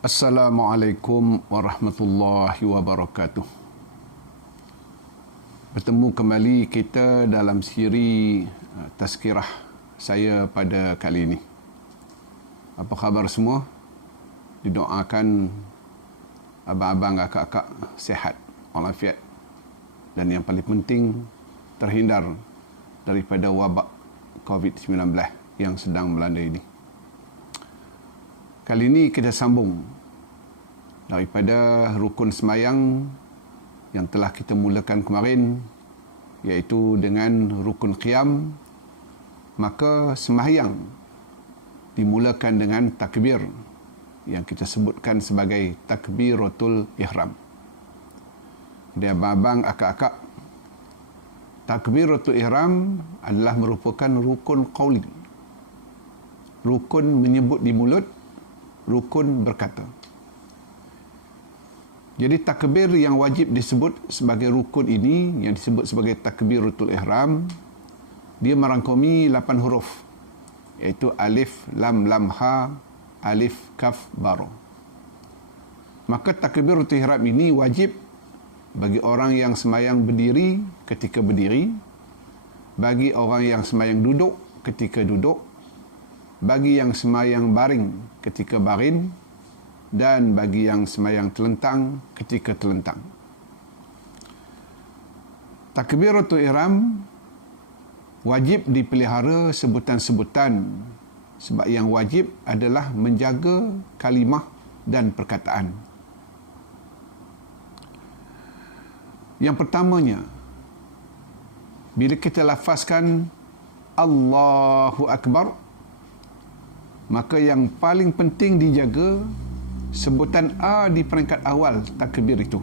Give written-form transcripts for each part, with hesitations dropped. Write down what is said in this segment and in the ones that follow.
Assalamualaikum warahmatullahi wabarakatuh. Bertemu kembali kita dalam siri tazkirah saya pada kali ini. Apa khabar semua? Didoakan abang-abang, akak-akak sihat, walafiat, dan yang paling penting terhindar daripada wabak COVID-19 yang sedang melanda ini. Kali ini kita sambung daripada rukun semayang yang telah kita mulakan kemarin, iaitu dengan rukun qiyam. Maka semayang dimulakan dengan takbir yang kita sebutkan sebagai takbiratul ihram. Dia abang-abang, akak-akak, takbiratul ihram adalah merupakan rukun qauli, rukun menyebut di mulut, rukun berkata. Jadi takbir yang wajib disebut sebagai rukun ini, yang disebut sebagai takbiratul ihram, dia merangkumi 8 huruf, iaitu alif, lam, lam, ha, alif, kaf, ba, ra. Maka takbiratul ihram ini wajib bagi orang yang semayang berdiri ketika berdiri, bagi orang yang semayang duduk ketika duduk, bagi yang semayang baring ketika baring, dan bagi yang semayang telentang ketika telentang. Takbiratul ihram wajib dipelihara sebutan-sebutan, sebab yang wajib adalah menjaga kalimah dan perkataan. Yang pertamanya, bila kita lafazkan Allahu Akbar, maka yang paling penting dijaga sebutan A di peringkat awal takbir itu.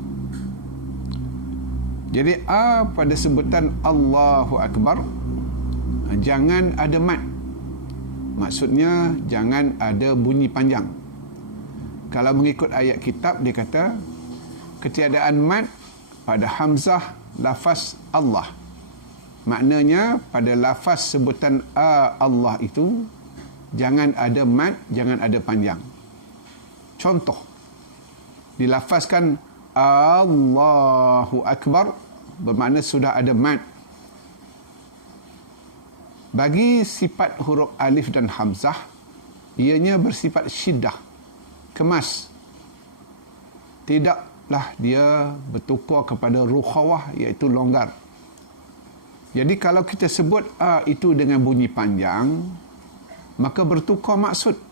Jadi A pada sebutan Allahu Akbar, jangan ada mat. Maksudnya jangan ada bunyi panjang. Kalau mengikut ayat kitab, dia kata ketiadaan mat pada hamzah lafaz Allah. Maknanya pada lafaz sebutan A Allah itu jangan ada mat, jangan ada panjang. Contoh, dilafazkan Allahu Akbar, bermakna sudah ada mat. Bagi sifat huruf alif dan hamzah, ianya bersifat syiddah, kemas. Tidaklah dia bertukar kepada rukhawah, iaitu longgar. Jadi kalau kita sebut A itu dengan bunyi panjang, maka bertukar maksud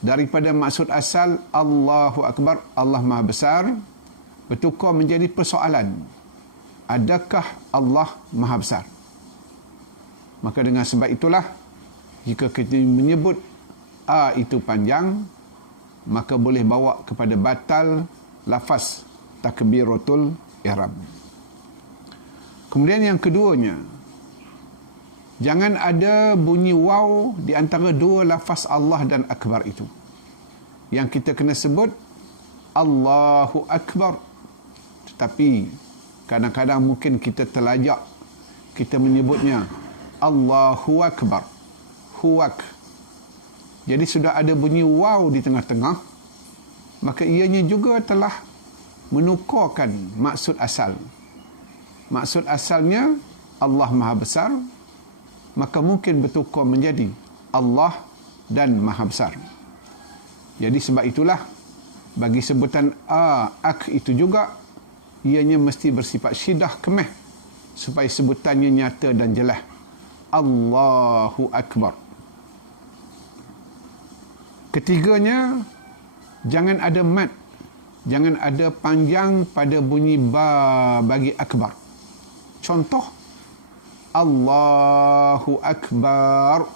daripada maksud asal Allahu Akbar, Allah Maha Besar, bertukar menjadi persoalan, adakah Allah Maha Besar? Maka dengan sebab itulah, jika kita menyebut A itu panjang, maka boleh bawa kepada batal lafaz takbiratul ihram. Kemudian yang keduanya, jangan ada bunyi waw di antara dua lafaz Allah dan Akbar itu. Yang kita kena sebut Allahu Akbar. Tetapi kadang-kadang mungkin kita terlajak, kita menyebutnya Allahu Akbar, huwak. Jadi sudah ada bunyi waw di tengah-tengah, maka ianya juga telah menukarkan maksud asal. Maksud asalnya Allah Maha Besar, maka mungkin bertukar menjadi Allah dan Maha Besar. Jadi sebab itulah, bagi sebutan ak itu juga, ianya mesti bersifat syiddah, kemeh, supaya sebutannya nyata dan jelas. Allahu Akbar. Ketiganya, jangan ada mat, jangan ada panjang pada bunyi ba bagi akbar. Contoh, Allahu Akbar,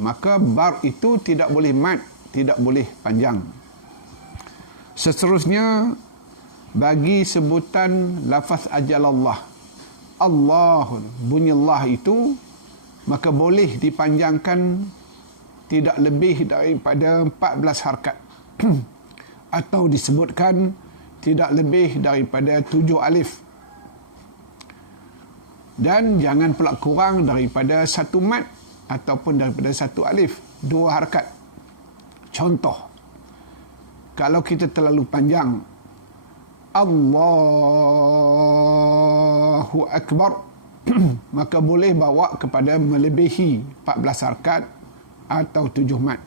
maka bar itu tidak boleh mat, tidak boleh panjang. Seterusnya, bagi sebutan lafaz ajalallah, Allah, bunyi Allah itu, maka boleh dipanjangkan tidak lebih daripada 14 harakat atau disebutkan tidak lebih daripada 7 alif. Dan jangan pula kurang daripada 1 mat ataupun daripada 1 alif, 2 harakat. Contoh, Kalau kita terlalu panjang, Allahu Akbar, maka boleh bawa kepada melebihi 14 rakaat atau 7 mat.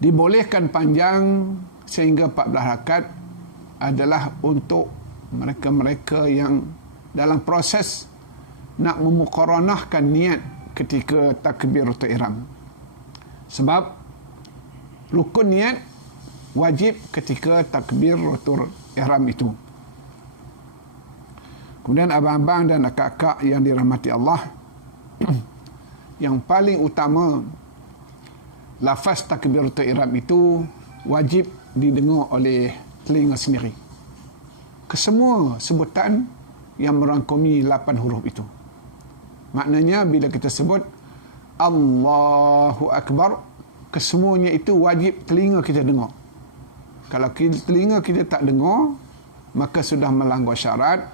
Dibolehkan panjang sehingga 14 rakaat adalah untuk mereka-mereka yang dalam proses nak memuqaranahkan niat ketika takbiratul ihram. Sebab rukun niat wajib ketika takbiratul ihram itu. Kemudian abang-abang dan akak-akak yang dirahmati Allah, yang paling utama, lafaz takbiratul ihram itu wajib didengar oleh telinga sendiri. Kesemua sebutan yang merangkumi 8 huruf itu. Maknanya bila kita sebut Allahu Akbar, kesemuanya itu wajib telinga kita dengar. Kalau telinga kita tak dengar, maka sudah melanggar syarat.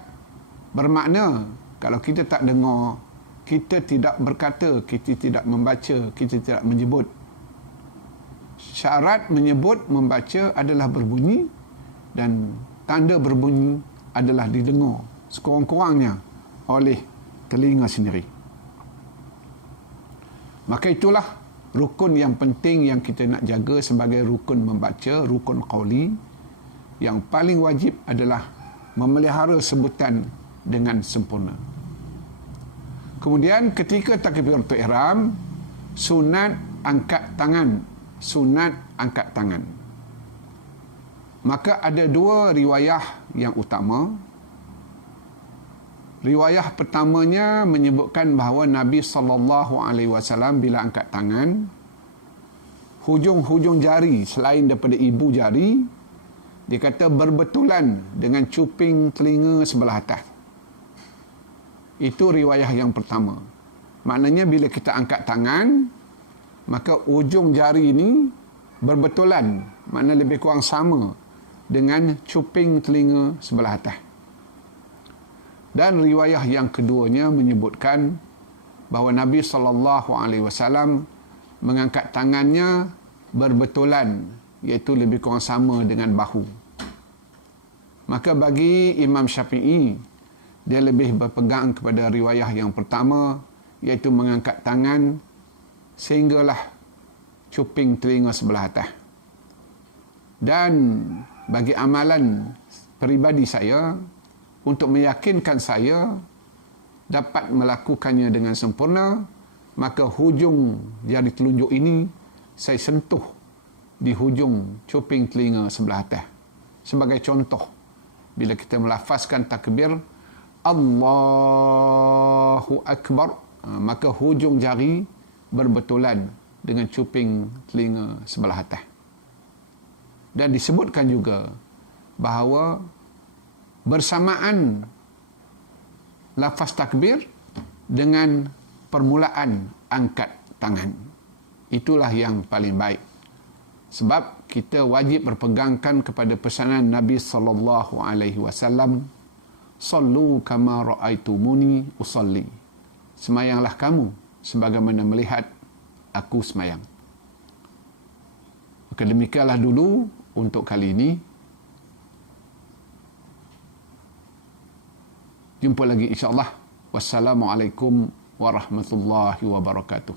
Bermakna kalau kita tak dengar, kita tidak berkata, kita tidak membaca, kita tidak menyebut. Syarat menyebut, membaca adalah berbunyi, dan tanda berbunyi adalah didengar sekurang-kurangnya oleh telinga sendiri. Maka itulah rukun yang penting yang kita nak jaga sebagai rukun membaca, rukun qauli. Yang paling wajib adalah memelihara sebutan dengan sempurna. Kemudian ketika takbiratul ihram, sunat angkat tangan. Sunat angkat tangan. Maka ada 2 riwayah yang utama. Riwayah pertamanya menyebutkan bahawa Nabi SAW bila angkat tangan, hujung-hujung jari selain daripada ibu jari, dia kata berbetulan dengan cuping telinga sebelah atas. Itu riwayah yang pertama. Maknanya bila kita angkat tangan, maka ujung jari ini berbetulan, makna lebih kurang sama dengan cuping telinga sebelah atas. Dan riwayah yang keduanya menyebutkan bahawa Nabi SAW mengangkat tangannya berbetulan, iaitu lebih kurang sama dengan bahu. Maka bagi Imam Syafi'i, dia lebih berpegang kepada riwayah yang pertama, iaitu mengangkat tangan sehinggalah cuping telinga sebelah atas. Dan bagi amalan peribadi saya, untuk meyakinkan saya dapat melakukannya dengan sempurna, maka hujung jari telunjuk ini saya sentuh di hujung cuping telinga sebelah atas. Sebagai contoh, bila kita melafazkan takbir Allahu Akbar, maka hujung jari berbetulan dengan cuping telinga sebelah atas. Dan disebutkan juga bahawa bersamaan lafaz takbir dengan permulaan angkat tangan. Itulah yang paling baik. Sebab kita wajib berpegangkan kepada pesanan Nabi SAW, Sallu kama ra'aitumuni usalli. Semayanglah kamu sebagaimana melihat aku semayang. Maka demikianlah dulu untuk kali ini. Jumpa lagi insya-Allah. Wassalamualaikum warahmatullahi wabarakatuh.